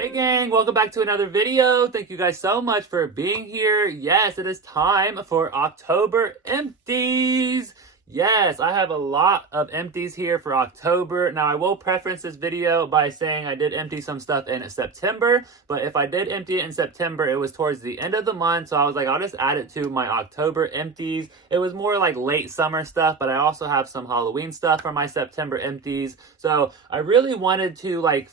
Hey gang, welcome back to another video. Thank you guys so much for being here. Yes, it is time for October empties. Yes, I have a lot of empties here for October. Now, I will preference this video by saying I did empty some stuff in September, but if I did empty it in September, it was towards the end of the month, so I was like, I'll just add it to my October empties. It was more like late summer stuff, but I also have some Halloween stuff for my September empties, so I really wanted to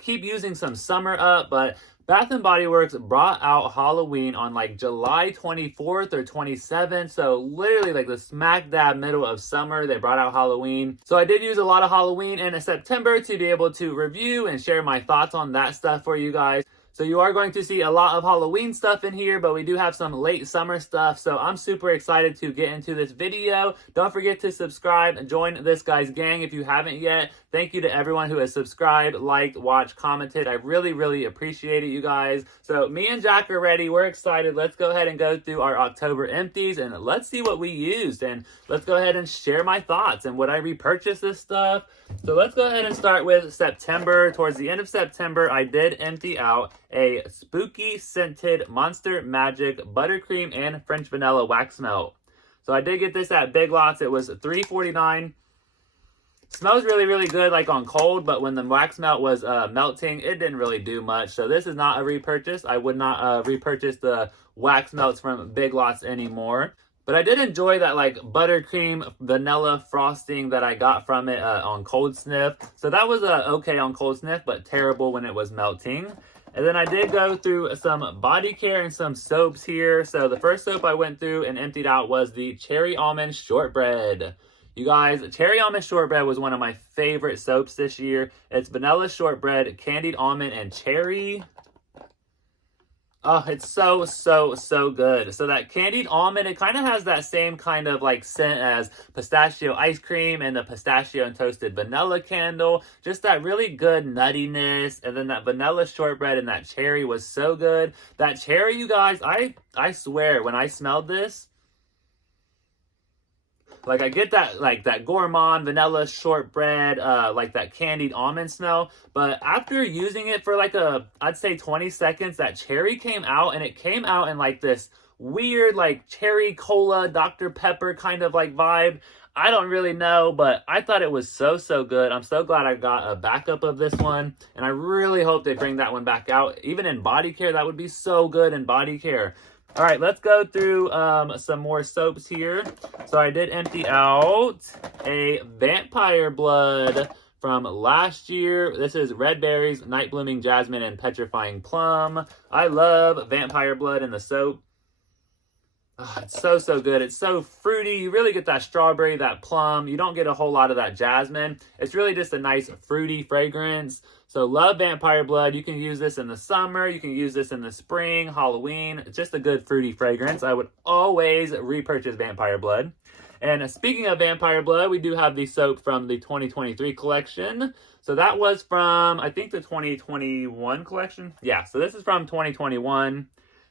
keep using some summer up, but Bath & Body Works brought out Halloween on like July 24th or 27th. So literally like the smack dab middle of summer, they brought out Halloween. So I did use a lot of Halloween in September to be able to review and share my thoughts on that stuff for you guys. So you are going to see a lot of Halloween stuff in here, but we do have some late summer stuff. So I'm super excited to get into this video. Don't forget to subscribe and join this guy's gang if you haven't yet. Thank you to everyone who has subscribed, liked, watched, commented. I really, really appreciate it, you guys. So me and Jack are ready. We're excited. Let's go ahead and go through our October empties and let's see what we used. And let's go ahead and share my thoughts and would I repurchase this stuff. So let's go ahead and start with September. Towards the end of September, I did empty out a spooky scented Monster Magic Buttercream and French Vanilla Wax Melt. So I did get this at Big Lots. It was $3.49. Smells really, really good like on cold, but when the wax melt was melting, it didn't really do much. So this is not a repurchase. I would not repurchase the wax melts from Big Lots anymore. But I did enjoy that like buttercream vanilla frosting that I got from it on cold sniff. So that was okay on cold sniff, but terrible when it was melting. And then I did go through some body care and some soaps here. So the first soap I went through and emptied out was the Cherry Almond Shortbread. You guys, Cherry Almond Shortbread was one of my favorite soaps this year. It's vanilla shortbread, candied almond, and cherry. Oh, it's so, so, so good. So that candied almond, it kind of has that same kind of like scent as pistachio ice cream and the pistachio and toasted vanilla candle. Just that really good nuttiness. And then that vanilla shortbread and that cherry was so good. That cherry, you guys, I swear, when I smelled this, like I get that like that gourmand vanilla shortbread, like that candied almond smell. But after using it for like I'd say 20 seconds, that cherry came out and it came out in like this weird like cherry cola, Dr. Pepper kind of like vibe. I don't really know, but I thought it was so, so good. I'm so glad I got a backup of this one. And I really hope they bring that one back out. Even in body care, that would be so good in body care. All right, let's go through some more soaps here. So I did empty out a Vampire Blood from last year. This is Red Berries, Night Blooming Jasmine, and Petrifying Plum. I love Vampire Blood in the soap. Oh, it's so, so good. It's so fruity. You really get that strawberry, that plum. You don't get a whole lot of that jasmine. It's really just a nice fruity fragrance. So love Vampire Blood. You can use this in the summer. You can use this in the spring, Halloween. It's just a good fruity fragrance. I would always repurchase Vampire Blood. And speaking of Vampire Blood, we do have the soap from the 2023 collection. So that was from, I think, the 2021 collection. Yeah, so this is from 2021.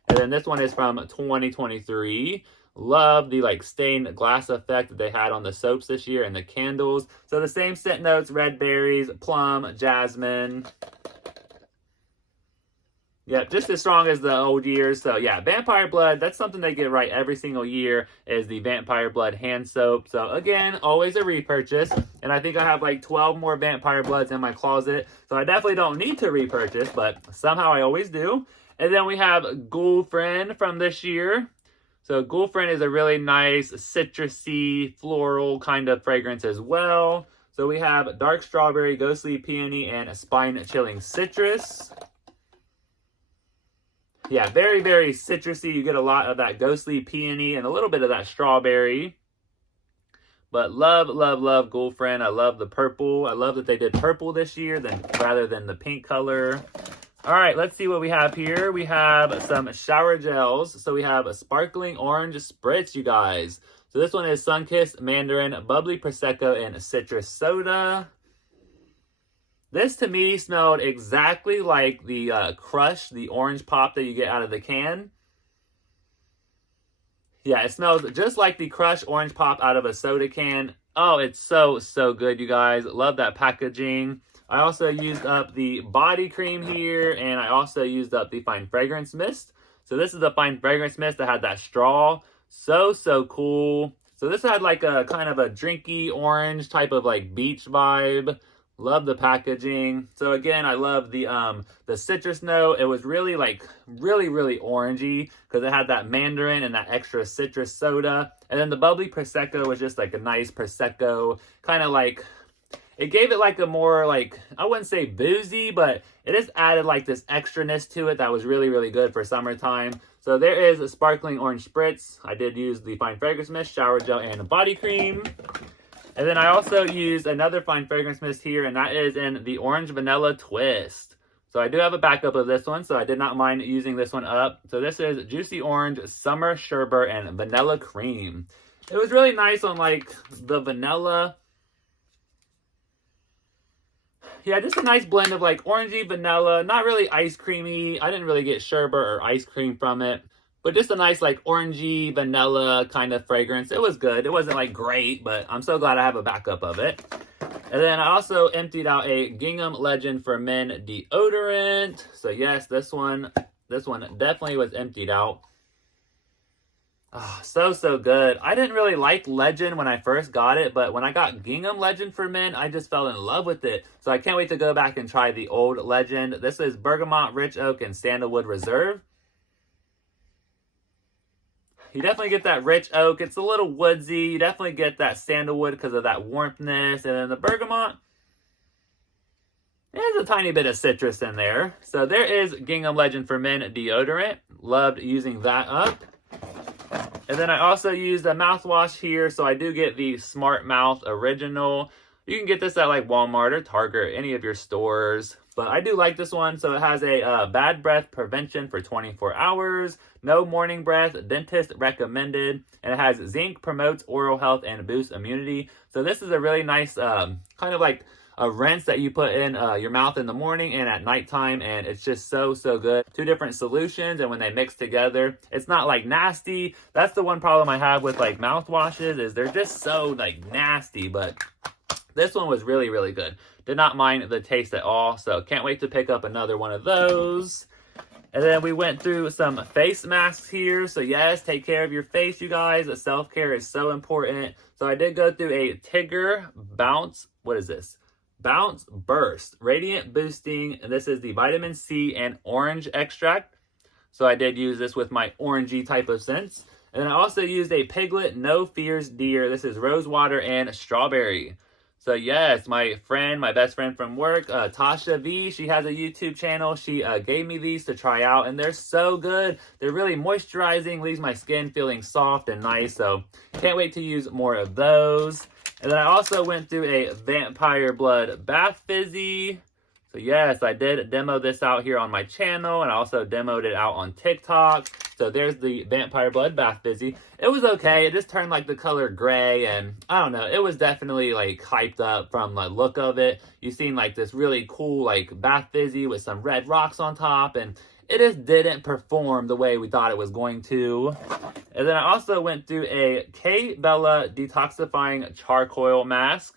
And then this one is from 2023. Love the like stained glass effect that they had on the soaps this year and the candles. So the same scent notes, red berries, plum, jasmine. Yeah, just as strong as the old years. So yeah, Vampire Blood, that's something they get right every single year is the Vampire Blood hand soap. So again, always a repurchase. And I think I have like 12 more Vampire Bloods in my closet. So I definitely don't need to repurchase, but somehow I always do. And then we have Ghoul Friend from this year. So Ghoul Friend is a really nice citrusy, floral kind of fragrance as well. So we have Dark Strawberry, Ghostly Peony, and Spine Chilling Citrus. Yeah, very, very citrusy. You get a lot of that Ghostly Peony and a little bit of that strawberry. But love, love, love Ghoul Friend. I love the purple. I love that they did purple this year rather than the pink color. All right, let's see what we have here. We have some shower gels. So we have a sparkling orange spritz, you guys. So this one is Sunkissed Mandarin, Bubbly Prosecco, and Citrus Soda. This to me smelled exactly like the Crush, the orange pop that you get out of the can. Yeah, it smells just like the Crush orange pop out of a soda can. Oh, it's so, so good, you guys. Love that packaging. I also used up the body cream here, and I also used up the Fine Fragrance Mist. So this is the Fine Fragrance Mist that had that straw. So cool. So this had like a kind of a drinky orange type of like beach vibe. Love the packaging. So again, I love the citrus note. It was really really orangey because it had that mandarin and that extra citrus soda. And then the bubbly Prosecco was just like a nice Prosecco, kind of like, it gave it like a more like, I wouldn't say boozy, but it just added like this extraness to it that was really good for summertime. So there is a sparkling orange spritz. I did use the Fine Fragrance Mist, shower gel, and a body cream. And then I also used another Fine Fragrance Mist here, and that is in the Orange Vanilla Twist. So I do have a backup of this one, so I did not mind using this one up. So this is Juicy Orange, Summer Sherbet, and Vanilla Cream. It was really nice on like the vanilla. Yeah, just a nice blend of like orangey vanilla, not really ice creamy. I didn't really get sherbet or ice cream from it, but just a nice like orangey vanilla kind of fragrance. It was good. It wasn't like great, but I'm so glad I have a backup of it. And then I also emptied out a Gingham Legend for Men deodorant. So yes, this one definitely was emptied out. Oh, so good. I didn't really like Legend when I first got it, but when I got Gingham Legend for Men, I just fell in love with it. So I can't wait to go back and try the old Legend. This is Bergamot, Rich Oak, and Sandalwood Reserve. You definitely get that rich oak. It's a little woodsy. You definitely get that sandalwood because of that warmthness. And then the bergamot, there's a tiny bit of citrus in there. So there is Gingham Legend for Men deodorant. Loved using that up. And then I also used a mouthwash here. So I do get the Smart Mouth Original. You can get this at like Walmart or Target, any of your stores. But I do like this one. So it has a bad breath prevention for 24 hours. No morning breath. Dentist recommended. And it has zinc, promotes oral health, and boosts immunity. So this is a really nice kind of like a rinse that you put in your mouth in the morning and at nighttime. And it's just so good. Two different solutions. And when they mix together, it's not like nasty. That's the one problem I have with like mouthwashes is they're just so like nasty. But this one was really good. Did not mind the taste at all. So can't wait to pick up another one of those. And then we went through some face masks here. So yes, take care of your face, you guys. Self-care is so important. So I did go through a Tigger Bounce. What is this? Bounce Burst. Radiant Boosting. And this is the vitamin C and orange extract. So I did use this with my orangey type of scents. And then I also used a Piglet No Fears Deer. This is rose water and strawberry. So yes, my best friend from work, Tasha V, she has a YouTube channel. She gave me these to try out, and they're so good. They're really moisturizing, leaves my skin feeling soft and nice. So can't wait to use more of those. And then I also went through a Vampire Blood Bath Fizzy. So yes, I did demo this out here on my channel, and I also demoed it out on TikTok. So there's the Vampire Blood Bath Fizzy. It was okay. It just turned like the color gray, and I don't know. It was definitely like hyped up from the look of it. You've seen like this really cool like Bath Fizzy with some red rocks on top, and it just didn't perform the way we thought it was going to. And then I also went through a K Bella Detoxifying Charcoal Mask.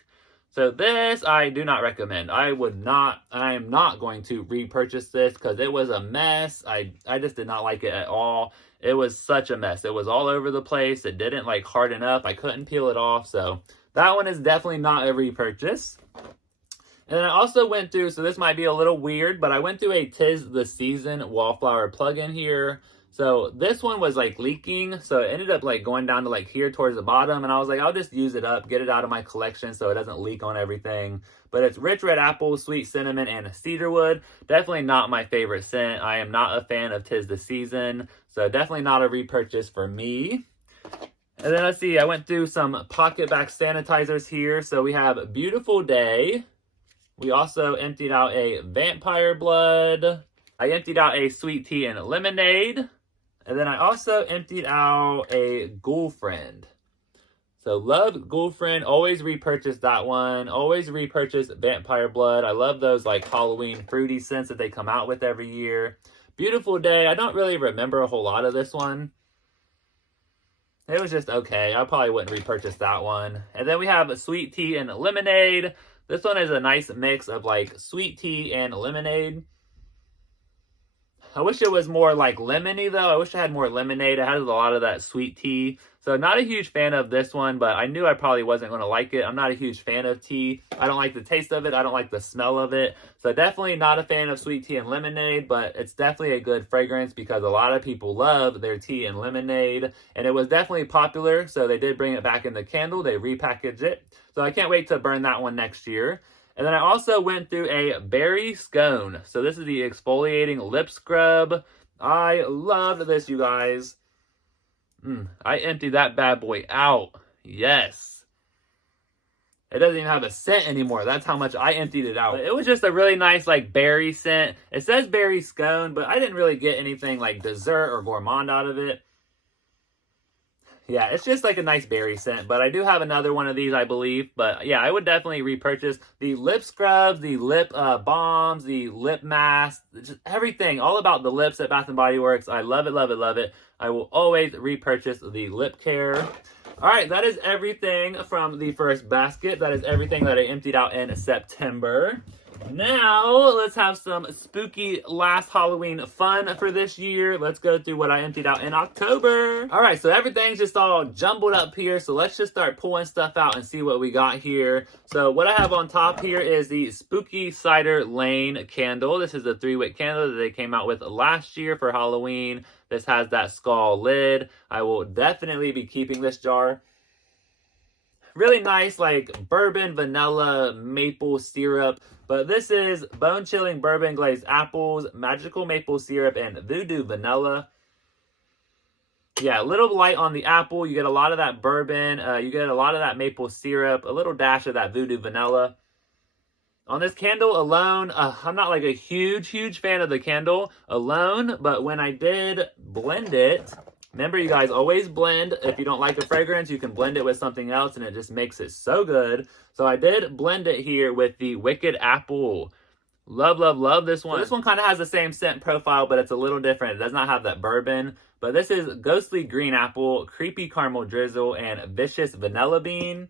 So this I do not recommend. I am not going to repurchase this because it was a mess. I just did not like it at all. It was such a mess. It was all over the place. It didn't like harden up. I couldn't peel it off. So that one is definitely not a repurchase. And then I also went through, so this might be a little weird, but I went through a 'Tis the Season Wallflower plug-in here. So this one was like leaking, so it ended up like going down to like here towards the bottom, and I was like, I'll just use it up, get it out of my collection so it doesn't leak on everything. But it's rich red apple, sweet cinnamon, and cedarwood. Definitely not my favorite scent. I am not a fan of 'Tis the Season, so definitely not a repurchase for me. And then let's see, I went through some PocketBac sanitizers here. So we have Beautiful Day. We also emptied out a Vampire Blood. I emptied out a Sweet Tea and Lemonade. And then I also emptied out a Ghoul Friend. So love Ghoul Friend. Always repurchase that one. Always repurchase Vampire Blood. I love those like Halloween fruity scents that they come out with every year. Beautiful Day. I don't really remember a whole lot of this one. It was just okay. I probably wouldn't repurchase that one. And then we have a Sweet Tea and Lemonade. This one is a nice mix of like sweet tea and lemonade. I wish it was more like lemony though. I wish I had more lemonade. It has a lot of that sweet tea. So not a huge fan of this one, but I knew I probably wasn't going to like it. I'm not a huge fan of tea. I don't like the taste of it. I don't like the smell of it. So definitely not a fan of sweet tea and lemonade, but it's definitely a good fragrance because a lot of people love their tea and lemonade. And it was definitely popular, so they did bring it back in the candle. They repackaged it. So I can't wait to burn that one next year. And then I also went through a berry scone. So this is the exfoliating lip scrub. I loved this, you guys. I emptied that bad boy out. Yes. It doesn't even have a scent anymore. That's how much I emptied it out. But it was just a really nice like berry scent. It says berry scone, but I didn't really get anything like dessert or gourmand out of it. Yeah, it's just like a nice berry scent, but I do have another one of these, I believe. But yeah, I would definitely repurchase the lip scrubs, the lip balms, the lip masks, just everything, all about the lips at Bath & Body Works. I love it, love it, love it. I will always repurchase the lip care. All right, that is everything from the first basket. That is everything that I emptied out in September. Now, let's have some spooky last Halloween fun for this year. Let's go through what I emptied out in October. All right, so everything's just all jumbled up here. So let's just start pulling stuff out and see what we got here. So what I have on top here is the Spooky Cider Lane candle. This is a 3-wick candle that they came out with last year for Halloween. This has that skull lid. I will definitely be keeping this jar. Really nice, like bourbon, vanilla, maple syrup. But this is bone-chilling bourbon glazed apples, magical maple syrup, and voodoo vanilla. Yeah, a little light on the apple. You get a lot of that bourbon. You get a lot of that maple syrup, a little dash of that voodoo vanilla. On this candle alone, I'm not like a huge fan of the candle alone, but when I did blend it, remember you guys always blend. If you don't like a fragrance, you can blend it with something else and it just makes it so good. So I did blend it here with the Wicked Apple. Love, love, love this one. So this one kind of has the same scent profile, but it's a little different. It does not have that bourbon. But this is Ghostly Green Apple, Creepy Caramel Drizzle, and Vicious Vanilla Bean.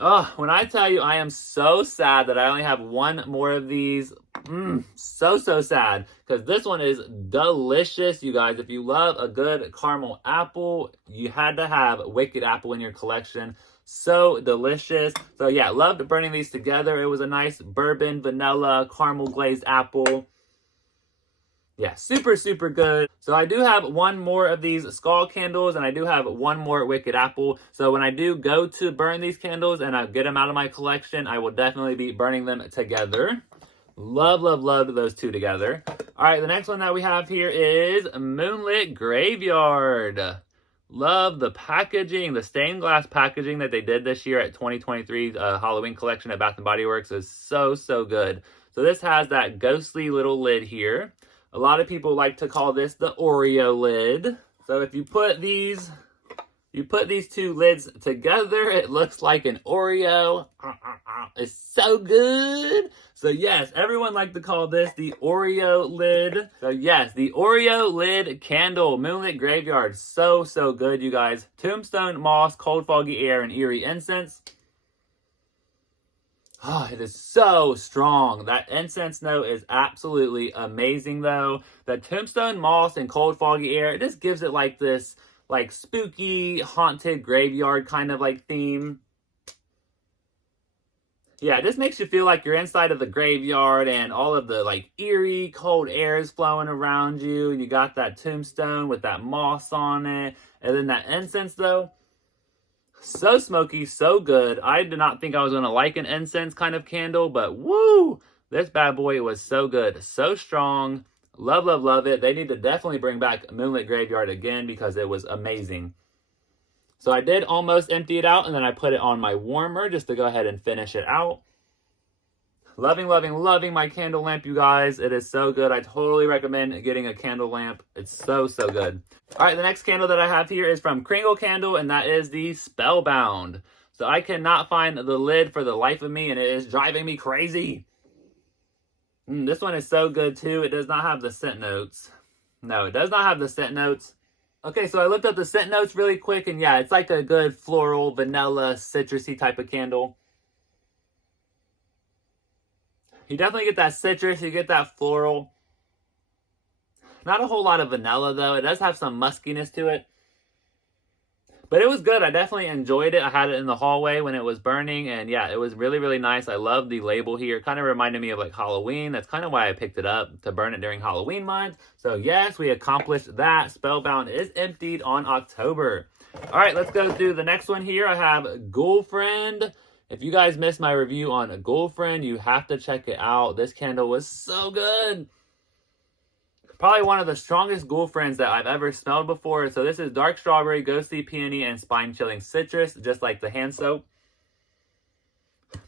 Oh, when I tell you I am so sad that I only have one more of these. So sad. Because this one is delicious, you guys. If you love a good caramel apple, you had to have Wicked Apple in your collection. So delicious. So yeah, loved burning these together. It was a nice bourbon, vanilla, caramel glazed apple. Yeah, super good. So I do have one more of these skull candles, and I do have one more Wicked Apple. So when I do go to burn these candles and I get them out of my collection, I will definitely be burning them together. Love those two together. All right, the next one that we have here is Moonlit Graveyard. Love the packaging, the stained glass packaging that they did this year at 2023's Halloween collection at Bath & Body Works is so good. So this has that ghostly little lid here. A lot of people like to call this the Oreo lid. So if you put these two lids together, it looks like an Oreo. It's so good. So yes, everyone like to call this the Oreo lid. So yes, the Oreo lid candle, Moonlit Graveyard. So good, you guys. Tombstone moss, cold foggy air, and eerie incense. Oh, it is so strong. That incense note is absolutely amazing, though. The tombstone moss and cold foggy air, it just gives it like this, like spooky, haunted graveyard kind of like theme. Yeah, it just makes you feel like you're inside of the graveyard and all of the like eerie, cold air is flowing around you. And you got that tombstone with that moss on it. And then that incense, though. So smoky, so good. I did not think I was going to like an incense kind of candle, but woo! This bad boy was so good, so strong. Love it. They need to definitely bring back Moonlit Graveyard again because it was amazing. So I did almost empty it out, and then I put it on my warmer just to go ahead and finish it out. Loving my candle lamp, you guys. It is so good. I totally recommend getting a candle lamp. It's so good. All right, the next candle that I have here is from Kringle Candle, and that is the Spellbound. So I cannot find the lid for the life of me, and it is driving me crazy. This one is so good, too. It does not have the scent notes. No, it does not have the scent notes. Okay, so I looked up the scent notes really quick, and yeah, it's like a good floral, vanilla, citrusy type of candle. You definitely get that citrus, you get that floral. Not a whole lot of vanilla though. It does have some muskiness to it. But it was good. I definitely enjoyed it. I had it in the hallway when it was burning. And yeah, it was really, really nice. I love the label here. It kind of reminded me of like Halloween. That's kind of why I picked it up, to burn it during Halloween month. So yes, we accomplished that. Spellbound is emptied on October. All right, let's go through the next one here. I have Girlfriend. If you guys missed my review on Girlfriend, you have to check it out. This candle was so good. Probably one of the strongest Girlfriends that I've ever smelled before. So this is dark strawberry, ghostly peony, and spine-chilling citrus, just like the hand soap.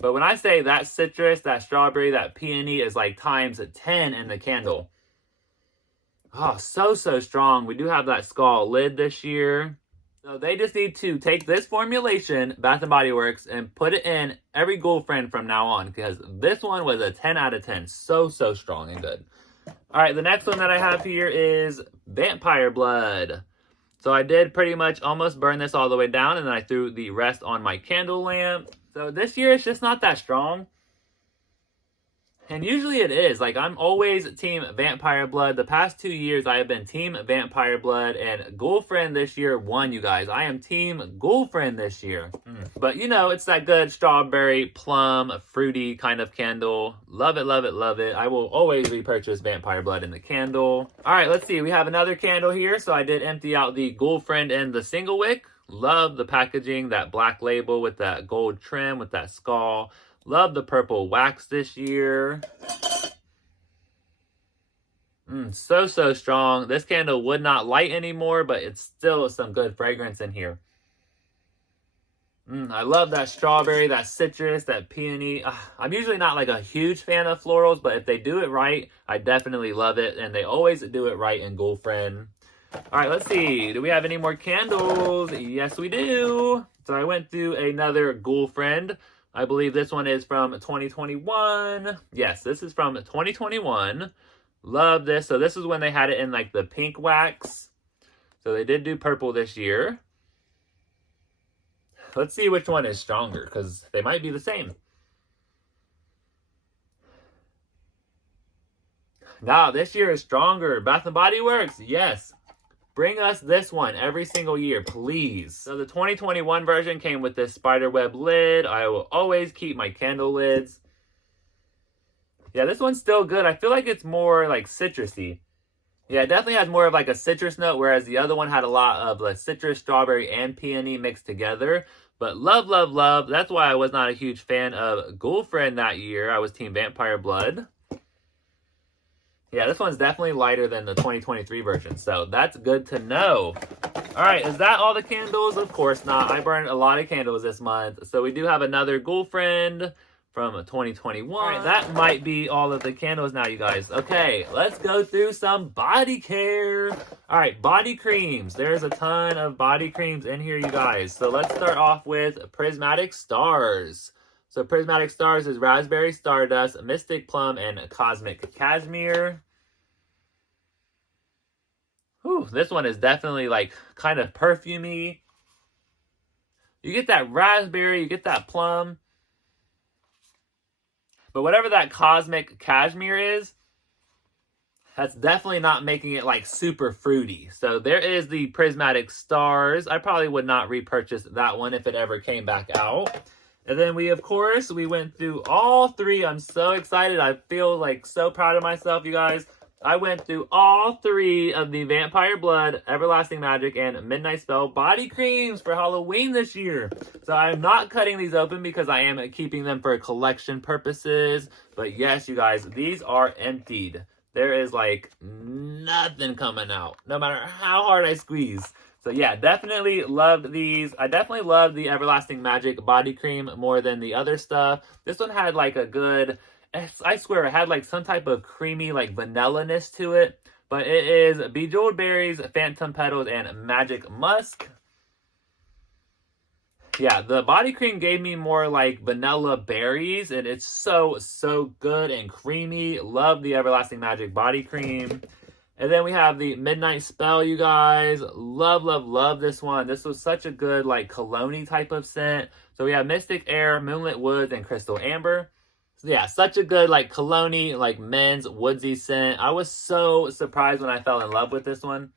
But when I say that citrus, that strawberry, that peony is like times 10 in the candle. Oh, so strong. We do have that skull lid this year. So they just need to take this formulation, Bath & Body Works, and put it in every Girlfriend from now on, because this one was a 10 out of 10. So strong and good. All right, the next one that I have here is Vampire Blood. So I did pretty much almost burn this all the way down, and then I threw the rest on my candle lamp. So this year it's just not that strong. And usually it is. Like, I'm always team Vampire Blood. The past 2 years I have been team Vampire Blood, and Girlfriend this year won, you guys. I am team Girlfriend this year. But you know, it's that good strawberry, plum, fruity kind of candle. Love it, love it, love it. I will always repurchase Vampire Blood in the candle. All right, let's see. We have another candle here. So I did empty out the Girlfriend and the single wick. Love the packaging, that black label with that gold trim, with that skull. Love the purple wax this year. So strong. This candle would not light anymore, but it's still some good fragrance in here. I love that strawberry, that citrus, that peony. I'm usually not like a huge fan of florals, but if they do it right, I definitely love it. And they always do it right in Girlfriend. All right, let's see. Do we have any more candles? Yes, we do. So I went through another Girlfriend. I believe this one is from 2021. Yes, this is from 2021. Love this. So this is when they had it in like the pink wax. So they did do purple this year. Let's see which one is stronger, because they might be the same. Nah, this year is stronger. Bath & Body Works, yes. Bring us this one every single year, please. So the 2021 version came with this spiderweb lid. I will always keep my candle lids. Yeah, this one's still good. I feel like it's more like citrusy. Yeah, it definitely has more of like a citrus note, whereas the other one had a lot of like citrus, strawberry, and peony mixed together. But love, love, love. That's why I was not a huge fan of Girlfriend that year. I was team Vampire Blood. Yeah, this one's definitely lighter than the 2023 version, so that's good to know. All right, is that all the candles? Of course not. I burned a lot of candles this month. So we do have another Girlfriend from 2021. All right, that might be all of the candles now, you guys. Okay, let's go through some body care. All right, body creams. There's a ton of body creams in here, you guys. So let's start off with Prismatic Stars. So Prismatic Stars is Raspberry Stardust, Mystic Plum, and Cosmic Cashmere. Whew, this one is definitely like kind of perfumey. You get that raspberry, you get that plum. But whatever that Cosmic Cashmere is, that's definitely not making it like super fruity. So there is the Prismatic Stars. I probably would not repurchase that one if it ever came back out. And then we went through all three. I'm so excited. I feel like so proud of myself, you guys. I went through all three of the Vampire Blood, Everlasting Magic, and Midnight Spell body creams for Halloween this year. So I'm not cutting these open because I am keeping them for collection purposes. But yes, you guys, these are emptied. There is like nothing coming out, no matter how hard I squeeze. So yeah, definitely loved these. I definitely love the Everlasting Magic body cream more than the other stuff. This one had like a good, I swear it had like some type of creamy like vanilla-ness to it. But it is Bejeweled Berries, Phantom Petals, and Magic Musk. Yeah, the body cream gave me more like vanilla berries, and it's so good and creamy. Love the Everlasting Magic body cream. And then we have the Midnight Spell, you guys. Love, love, love this one. This was such a good, like, cologne-y type of scent. So we have Mystic Air, Moonlit Woods, and Crystal Amber. So yeah, such a good like cologne-y, like men's woodsy scent. I was so surprised when I fell in love with this one.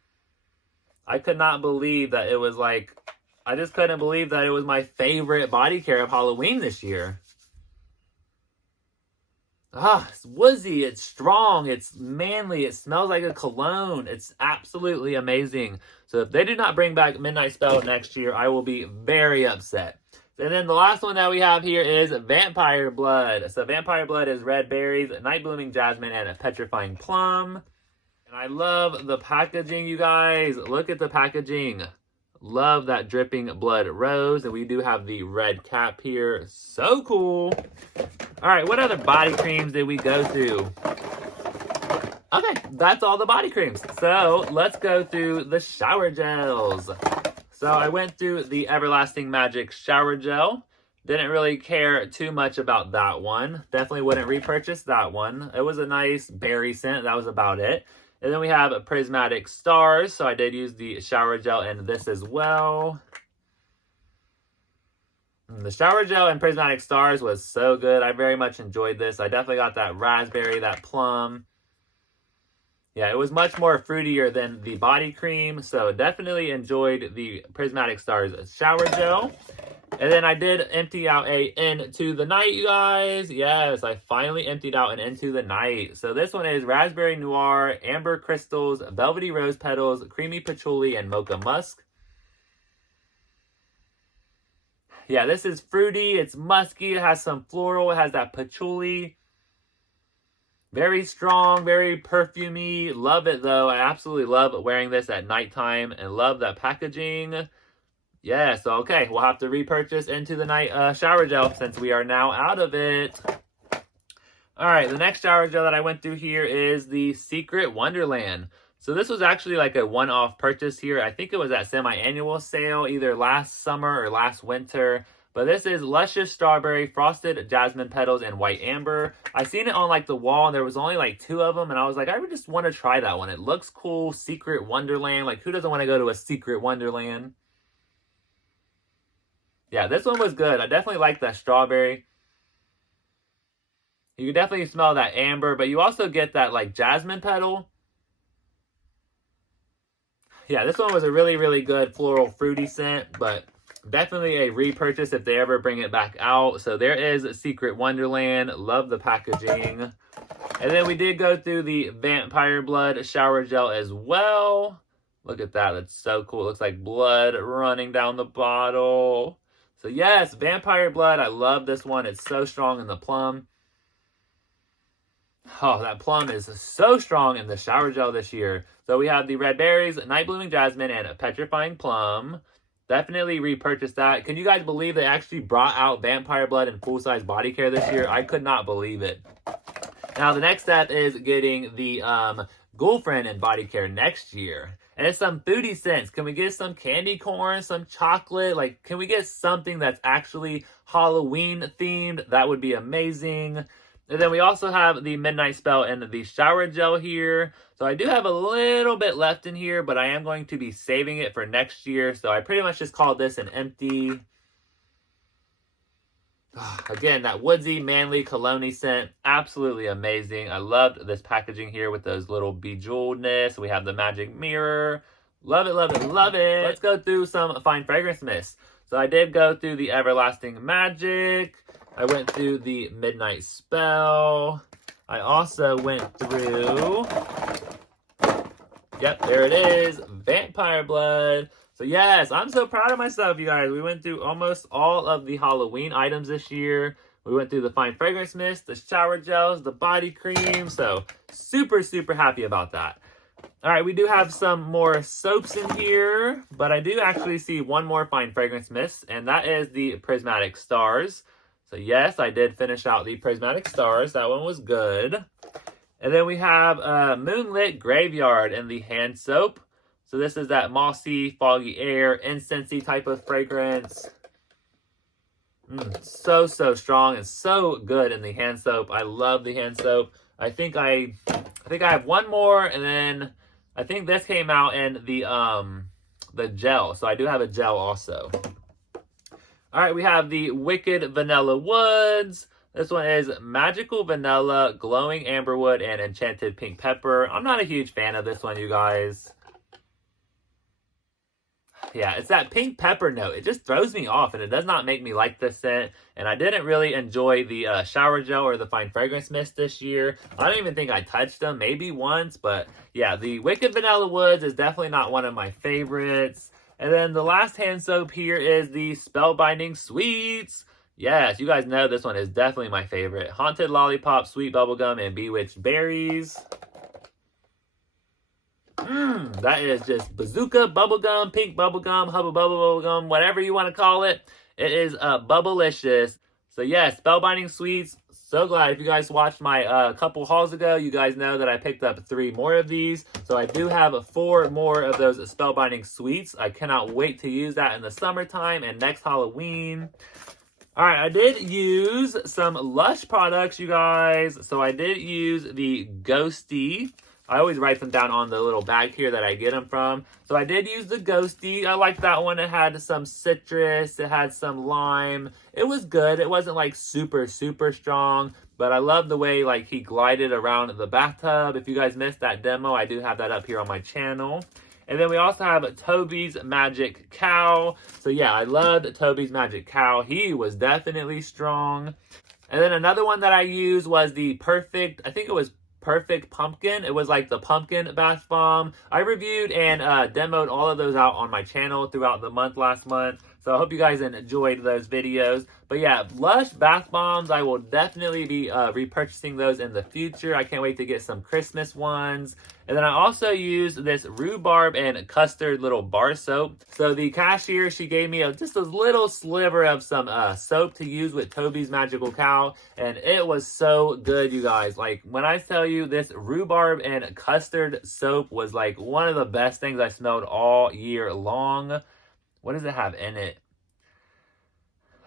I could not believe that it was like, I just couldn't believe that it was my favorite body care of Halloween this year. Ah, it's woodsy, it's strong, it's manly, it smells like a cologne. It's absolutely amazing. So if they do not bring back Midnight Spell next year, I will be very upset. And then the last one that we have here is Vampire Blood. So Vampire Blood is red berries, night blooming jasmine, and a petrifying plum. And I love the packaging, you guys. Look at the packaging. Love that dripping blood rose. And we do have the red cap here. So cool. All right, what other body creams did we go through? Okay, that's all the body creams. So let's go through the shower gels. So I went through the Everlasting Magic Shower Gel. Didn't really care too much about that one. Definitely wouldn't repurchase that one. It was a nice berry scent. That was about it. And then we have Prismatic Stars. So I did use the shower gel in this as well. The shower gel and Prismatic Stars was so good. I very much enjoyed this. I definitely got that raspberry, that plum. Yeah, it was much more fruitier than the body cream, so definitely enjoyed the Prismatic Stars shower gel. And then I did empty out a Into the Night, you guys. Yes, I finally emptied out an Into the Night. So this one is Raspberry Noir, Amber Crystals, Velvety Rose Petals, Creamy Patchouli, and Mocha Musk. Yeah, this is fruity, it's musky, it has some floral, it has that patchouli. Very strong, very perfumey. Love it though. I absolutely love wearing this at nighttime and love that packaging. Yeah, so okay, we'll have to repurchase Into the Night shower gel since we are now out of it. All right, the next shower gel that I went through here is the Secret Wonderland. So this was actually like a one-off purchase here. I think it was at semi-annual sale either last summer or last winter. But this is Luscious Strawberry, Frosted Jasmine Petals, and White Amber. I seen it on like the wall, and there was only like 2 of them, and I was like, I just want to try that one. It looks cool. Secret Wonderland. Like, who doesn't want to go to a Secret Wonderland? Yeah, this one was good. I definitely like that strawberry. You can definitely smell that amber, but you also get that like jasmine petal. Yeah, this one was a really, really good floral fruity scent, but definitely a repurchase if they ever bring it back out. So there is Secret Wonderland. Love the packaging. And then we did go through the Vampire Blood shower gel as well. Look at that. That's so cool. It looks like blood running down the bottle. So yes, Vampire Blood. I love this one. It's so strong in the plum. Oh, that plum is so strong in the shower gel this year. So we have the red berries, night blooming jasmine, and a petrifying plum. Definitely repurchase that. Can you guys believe they actually brought out Vampire Blood in full-size body care this year? I could not believe it. Now, the next step is getting the Girlfriend in body care next year. And it's some foodie scents. Can we get some candy corn, some chocolate? Like, can we get something that's actually Halloween themed? That would be amazing. And then we also have the Midnight Spell and the shower gel here. So I do have a little bit left in here, but I am going to be saving it for next year. So I pretty much just called this an empty. Again, that woodsy, manly, cologne scent. Absolutely amazing. I loved this packaging here with those little bejeweledness. We have the magic mirror. Love it, love it, love it. Let's go through some fine fragrance mists. So I did go through the Everlasting Magic. I went through the Midnight Spell. I also went through, yep, there it is, Vampire Blood. So yes, I'm so proud of myself, you guys. We went through almost all of the Halloween items this year. We went through the fine fragrance mist, the shower gels, the body cream. So super, super happy about that. All right, we do have some more soaps in here, but I do actually see one more fine fragrance mist, and that is the Prismatic Stars. So yes, I did finish out the Prismatic Stars. That one was good. And then we have Moonlit Graveyard in the hand soap. So this is that mossy, foggy air, incensey type of fragrance. So, so strong and so good in the hand soap. I love the hand soap. I think I have one more, and then I think this came out in the gel. So I do have a gel also. All right, we have the Wicked Vanilla Woods, This one is Magical Vanilla, Glowing Amberwood, and Enchanted Pink Pepper. I'm not a huge fan of this one, you guys. Yeah, it's that pink pepper note. It just throws me off, and it does not make me like this scent. And I didn't really enjoy the shower gel or the fine fragrance mist this year. I don't even think I touched them, maybe once. But yeah, the Wicked Vanilla Woods is definitely not one of my favorites. And then the last hand soap here is the Spellbinding Sweets. Yes, you guys know this one is definitely my favorite. Haunted Lollipop, Sweet Bubblegum, and Bewitched Berries. That is just bazooka bubblegum, pink bubblegum, hubba bubba bubblegum, whatever you want to call it. It is bubblicious. So yes, Spellbinding Sweets. So glad. If you guys watched my couple hauls ago, you guys know that I picked up 3 more of these. So I do have 4 more of those Spellbinding Sweets. I cannot wait to use that in the summertime and next Halloween. All right, I did use some Lush products, you guys. So I did use the Ghosty. I always write them down on the little bag here that I get them from. So I did use the Ghosty. I liked that one. It had some citrus. It had some lime. It was good. It wasn't like super, super strong. But I love the way like he glided around the bathtub. If you guys missed that demo, I do have that up here on my channel. And then we also have Toby's Magic Cow. So yeah, I loved Toby's Magic Cow. He was definitely strong. And then another one that I used was the Perfect, I think it was Perfect Pumpkin. It was like the pumpkin bath bomb. I reviewed and demoed all of those out on my channel throughout the month last month. So I hope you guys enjoyed those videos. But yeah, Lush bath bombs, I will definitely be repurchasing those in the future. I can't wait to get some Christmas ones. And then I also used this rhubarb and custard little bar soap. So the cashier, she gave me just a little sliver of some soap to use with Toby's Magical Cow. And it was so good, you guys. Like, when I tell you this rhubarb and custard soap was like one of the best things I smelled all year long. What does it have in it?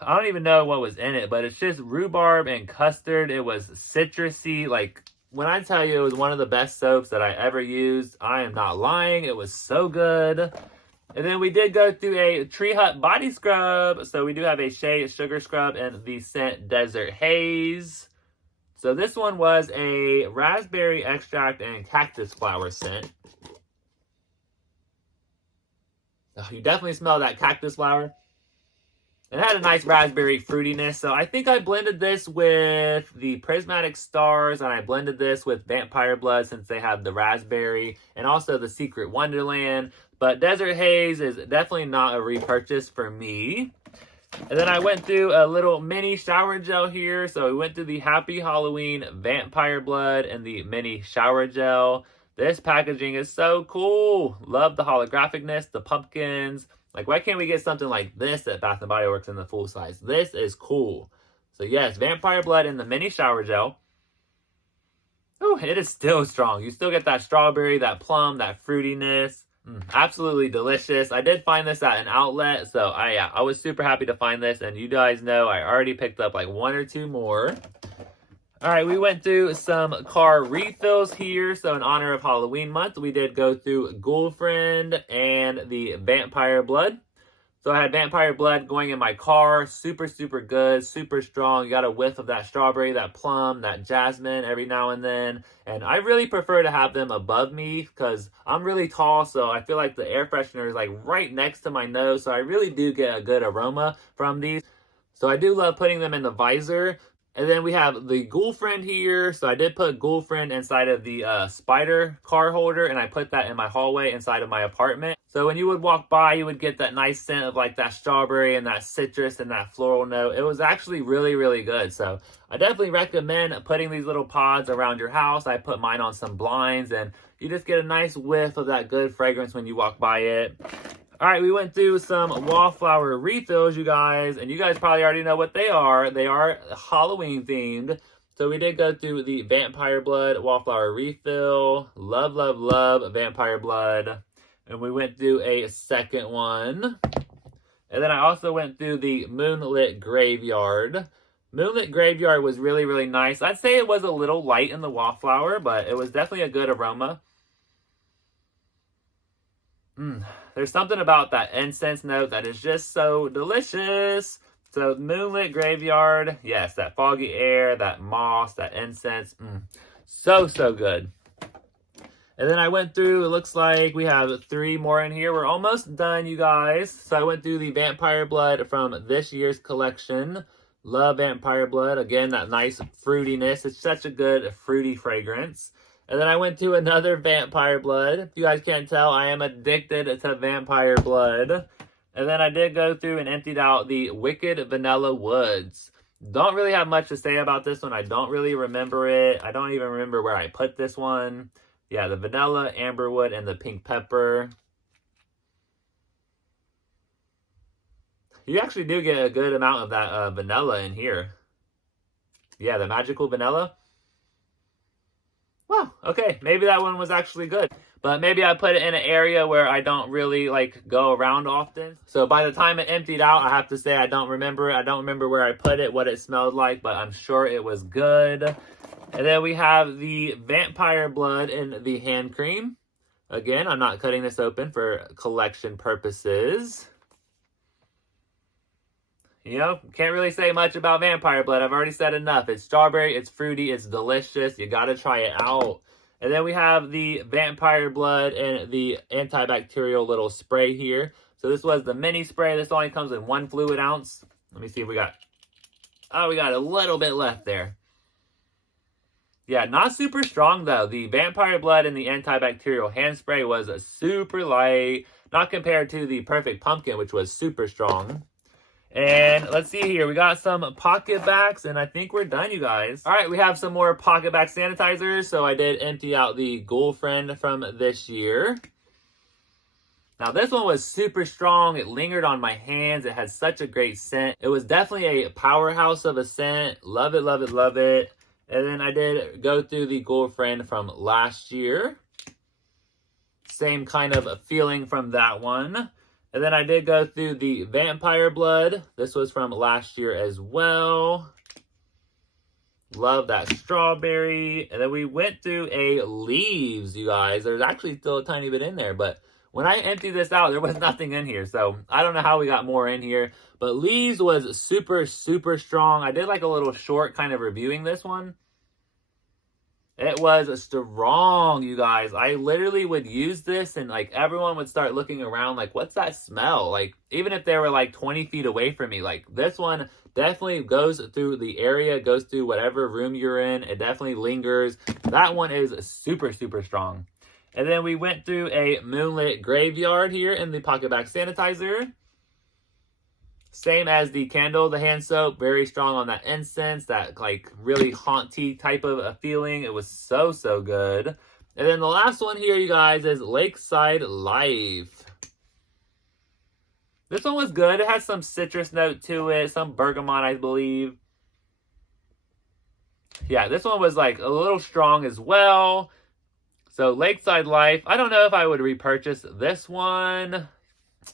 I don't even know what was in it, but it's just rhubarb and custard. It was citrusy. Like, when I tell you it was one of the best soaps that I ever used, I am not lying. It was so good. And then we did go through a Tree Hut body scrub. So we do have a Shea Sugar Scrub and the scent Desert Haze. So this one was a raspberry extract and cactus flower scent. Oh, you definitely smell that cactus flower. It had a nice raspberry fruitiness. So I think I blended this with the Prismatic Stars, and I blended this with Vampire Blood since they have the raspberry, and also the Secret Wonderland. But Desert Haze is definitely not a repurchase for me. And then I went through a little mini shower gel here. So we went through the Happy Halloween Vampire Blood and the mini shower gel. This packaging is so cool. Love the holographicness, the pumpkins. Like, why can't we get something like this at Bath & Body Works in the full size? This is cool. So yes, Vampire Blood in the mini shower gel. Oh, it is still strong. You still get that strawberry, that plum, that fruitiness. Absolutely delicious. I did find this at an outlet, so I was super happy to find this. And you guys know I already picked up like 1 or 2 more. All right, we went through some car refills here. So in honor of Halloween month, we did go through Girlfriend and the Vampire Blood. So I had Vampire Blood going in my car. Super, super good, super strong. You got a whiff of that strawberry, that plum, that jasmine every now and then. And I really prefer to have them above me because I'm really tall. So I feel like the air freshener is like right next to my nose. So I really do get a good aroma from these. So I do love putting them in the visor. And then we have the Girlfriend here. So I did put Girlfriend inside of the spider car holder, and I put that in my hallway inside of my apartment. So when you would walk by, you would get that nice scent of like that strawberry and that citrus and that floral note. It was actually really, really good. So I definitely recommend putting these little pods around your house. I put mine on some blinds, and you just get a nice whiff of that good fragrance when you walk by it. All right, we went through some Wallflower refills, you guys, and you guys probably already know what they are. They are Halloween themed. So we did go through the Vampire Blood Wallflower refill. Love, love, love Vampire Blood. And we went through a second one. And then I also went through the Moonlit Graveyard. Moonlit Graveyard was really, really nice. I'd say it was a little light in the Wallflower, but it was definitely a good aroma. There's something about that incense note that is just so delicious. So Moonlit Graveyard, yes, that foggy air, that moss, that incense, so good. And then I went through, it looks like we have 3 more in here. We're almost done, you guys. So I went through the Vampire Blood from this year's collection. Love Vampire Blood. Again, that nice fruitiness. It's such a good fruity fragrance. And then I went to another Vampire Blood. If you guys can't tell, I am addicted to Vampire Blood. And then I did go through and emptied out the Wicked Vanilla Woods. Don't really have much to say about this one. I don't really remember it. I don't even remember where I put this one. Yeah, the vanilla, amberwood, and the pink pepper. You actually do get a good amount of that vanilla in here. Yeah, the magical vanilla. Wow, okay, maybe that one was actually good. But maybe I put it in an area where I don't really go around often. So by the time it emptied out, I have to say I don't remember it. I don't remember where I put it, what it smelled like, but I'm sure it was good. And then we have the Vampire Blood in the hand cream. Again, I'm not cutting this open for collection purposes. You know, can't really say much about Vampire Blood. I've already said enough. It's strawberry, it's fruity, it's delicious. You gotta try it out. And then we have the Vampire Blood and the antibacterial little spray here. So this was the mini spray. This only comes in 1 fluid ounce. Let me see if we got... Oh, we got a little bit left there. Yeah, not super strong though. The Vampire Blood and the antibacterial hand spray was super light. Not compared to the Perfect Pumpkin, which was super strong. And let's see here. We got some PocketBacs, and I think we're done, you guys. All right, we have some more PocketBac sanitizers. So I did empty out the Girlfriend from this year. Now, this one was super strong. It lingered on my hands. It had such a great scent. It was definitely a powerhouse of a scent. Love it, love it, love it. And then I did go through the Girlfriend from last year. Same kind of a feeling from that one. And then I did go through the Vampire Blood. This was from last year as well. Love that strawberry. And then we went through a Leaves, you guys. There's actually still a tiny bit in there, but when I emptied this out, there was nothing in here. So I don't know how we got more in here. But Leaves was super, super strong. I did like a little short kind of reviewing this one. It was strong, you guys. I literally would use this and everyone would start looking around what's that smell? Even if they were 20 feet away from me, this one definitely goes through the area, goes through whatever room you're in. It definitely lingers. That one is super, super strong. And then we went through a Moonlit Graveyard here in the PocketBac sanitizer. Same as the candle, the hand soap, very strong on that incense, that really haunty type of a feeling. It was so, so good. And then the last one here, you guys, is Lakeside Life. This one was good. It has some citrus note to it, some bergamot, I believe. Yeah, this one was a little strong as well. So Lakeside Life, I don't know if I would repurchase this one.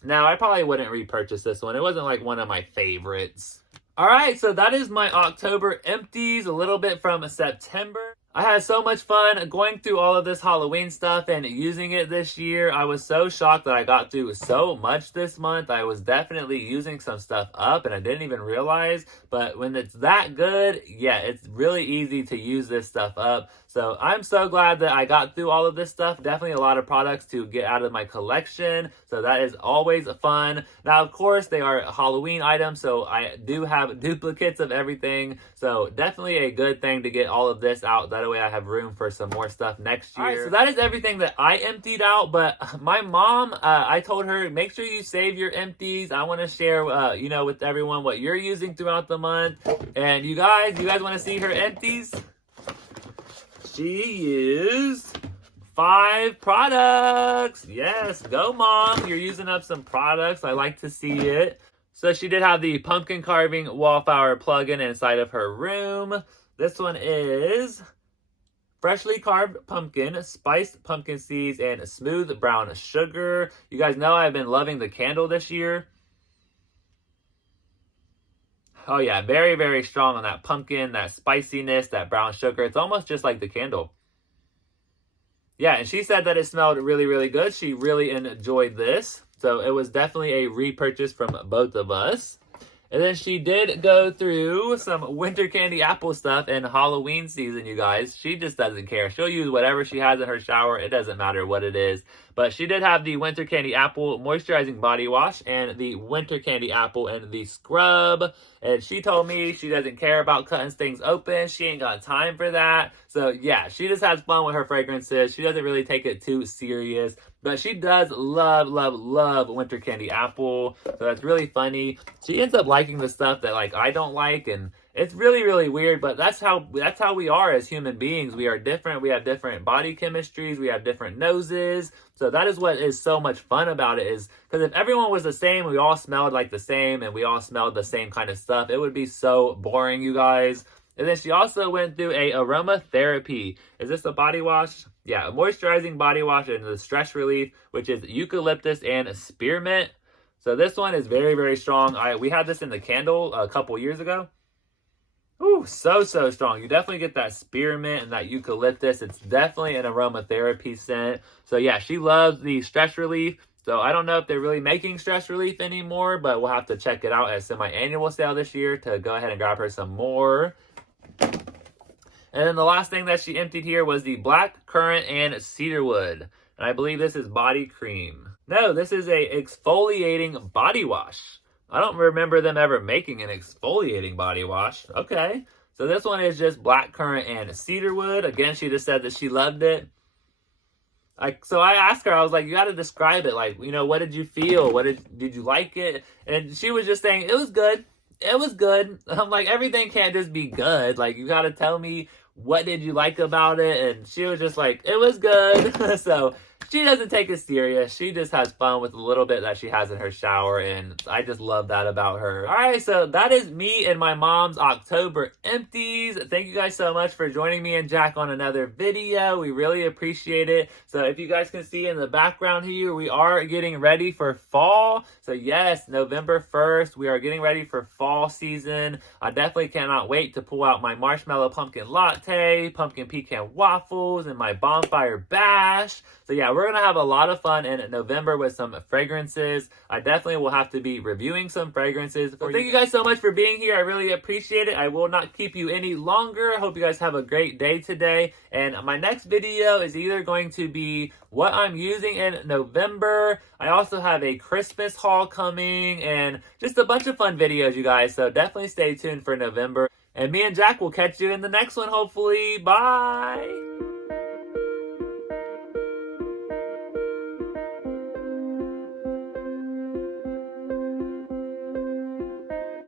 Now, I probably wouldn't repurchase this one. It wasn't one of my favorites. All right, so that is my October empties, a little bit from September. I had so much fun going through all of this Halloween stuff and using it this year. I was so shocked that I got through so much this month. I was definitely using some stuff up and I didn't even realize. But when it's that good, yeah, it's really easy to use this stuff up. So I'm so glad that I got through all of this stuff. Definitely a lot of products to get out of my collection. So that is always fun. Now, of course, they are Halloween items. So I do have duplicates of everything. So definitely a good thing to get all of this out. That way I have room for some more stuff next year. All right, so that is everything that I emptied out. But my mom, I told her, make sure you save your empties. I want to share, with everyone what you're using throughout the month. And you guys want to see her empties? She used 5 products. Yes, go mom. You're using up some products. I like to see it. So she did have the pumpkin carving wallflower plug-in inside of her room. This one is freshly carved pumpkin, spiced pumpkin seeds, and smooth brown sugar. You guys know I've been loving the candle this year. Oh yeah, very, very strong on that pumpkin, that spiciness, that brown sugar. It's almost just like the candle. Yeah, and she said that it smelled really, really good. She really enjoyed this. So it was definitely a repurchase from both of us. And then she did go through some winter candy apple stuff in Halloween season, you guys. She just doesn't care. She'll use whatever she has in her shower. It doesn't matter what it is. But she did have the winter candy apple moisturizing body wash and the winter candy apple and the scrub. And she told me she doesn't care about cutting things open. She ain't got time for that. So yeah, she just has fun with her fragrances. She doesn't really take it too serious. But she does love, love, love winter candy apple. So that's really funny. She ends up liking the stuff that like I don't like, and it's really, really weird, but that's how we are as human beings. We are different. We have different body chemistries. We have different noses. So that is what is so much fun about it, is because if everyone was the same, we all smelled like the same, and we all smelled the same kind of stuff, it would be so boring, you guys. And then she also went through a aromatherapy. Is this a body wash? Yeah, a moisturizing body wash and the stress relief, which is eucalyptus and spearmint. So this one is very, very strong. We had this in the candle a couple years ago. Ooh, so strong. You definitely get that spearmint and that eucalyptus. It's definitely an aromatherapy scent. So yeah, she loves the stress relief. So I don't know if they're really making stress relief anymore, but we'll have to check it out at semi-annual sale this year to go ahead and grab her some more. And then the last thing that she emptied here was the black currant and cedarwood. And I believe this is body cream. No, this is a exfoliating body wash. I don't remember them ever making an exfoliating body wash. Okay. So this one is just black currant and cedarwood. Again, she just said that she loved it. So I asked her, I was like, you got to describe it. Like, what did you feel? Did you like it? And she was just saying, it was good. It was good. I'm like, everything can't just be good. Like, you got to tell me, what did you like about it? And she was just like, it was good. So she doesn't take it serious. She just has fun with the little bit that she has in her shower, and I just love that about her. All right, so that is me and my mom's October empties. Thank you guys so much for joining me and Jack on another video. We really appreciate it. So if you guys can see in the background here, we are getting ready for fall. So yes, November 1st, we are getting ready for fall season. I definitely cannot wait to pull out my marshmallow pumpkin latte, pumpkin pecan waffles, and my bonfire bash. So yeah, we're going to have a lot of fun in November with some fragrances. I definitely will have to be reviewing some fragrances. Well, thank you guys so much for being here. I really appreciate it. I will not keep you any longer. I hope you guys have a great day today. And my next video is either going to be what I'm using in November. I also have a Christmas haul coming and just a bunch of fun videos, you guys. So definitely stay tuned for November. And me and Jack will catch you in the next one, hopefully. Bye!